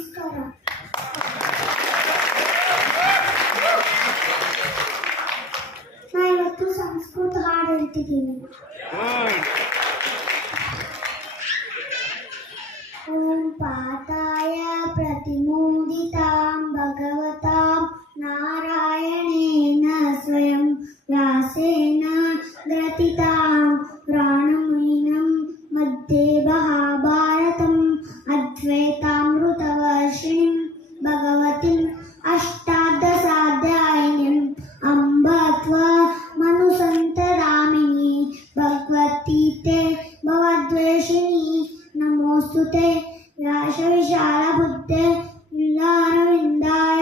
నమస్కారం ನಾ ಇವತ್ತು ಸಂಸ್ಕೃತ ಹಾಡು ಹೇಳ್ತಿದ್ದೀನಿ ಓಂ ಪಾತಾಯ ಪ್ರತಿಮೋದಿತಾಂ ಭಗವತಾಂ ನಾರಾಯಣೇನ ಸ್ವಯಂ ವ್ಯಾಸೇನ ಗ್ರಥಿತಾಂ ಪ್ರಾಣಮೀನಂ ಮಧ್ಯೆ ಮಹಾಭಾರತಂ ಅದ್ವೈತಾ मनुसन्तरामिणी भगवती ते भवद्वेषिणी नमोऽस्तु ते व्यासविशालबुद्धे विल्लारविन्दाय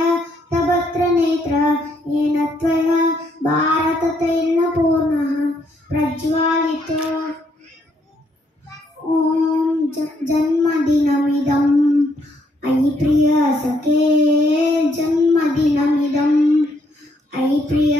तपत्र नेत्र येन त्वया भारततैलपूर्णः प्रज्वालितो ॐ ज- जन्मदिनमिदम् अयि प्रिय सखे जन्मदिनमिदम् अयि प्रिय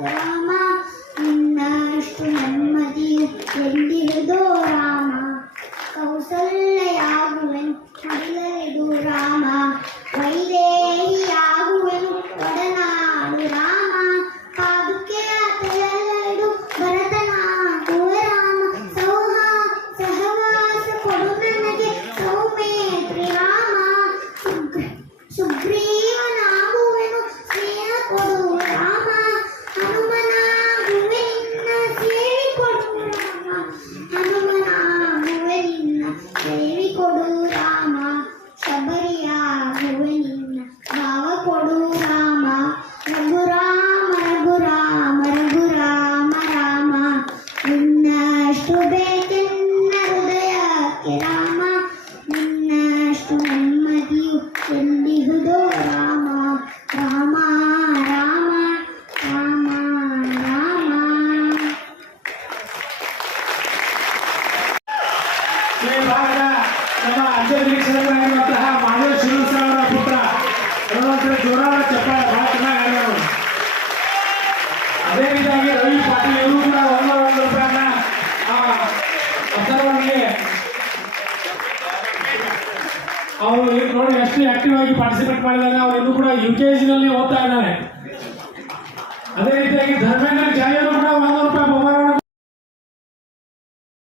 Bye. ಅದೇ ರೀತಿಯಾಗಿ ರವಿ ಕೂಡ ಅವರು ಎಷ್ಟು ಆಕ್ಟಿವ್ ಆಗಿ ಪಾರ್ಟಿಸಿಪೇಟ್ ಕೂಡ ಓದ್ತಾ ಇದ್ದಾರೆ. ಅದೇ ರೀತಿಯಾಗಿ ಧರ್ಮೇಂದ್ರ ಜಾಯರು ಕೂಡ ಒಂದು ರೂಪಾಯಿ ಬಹುಮಾನ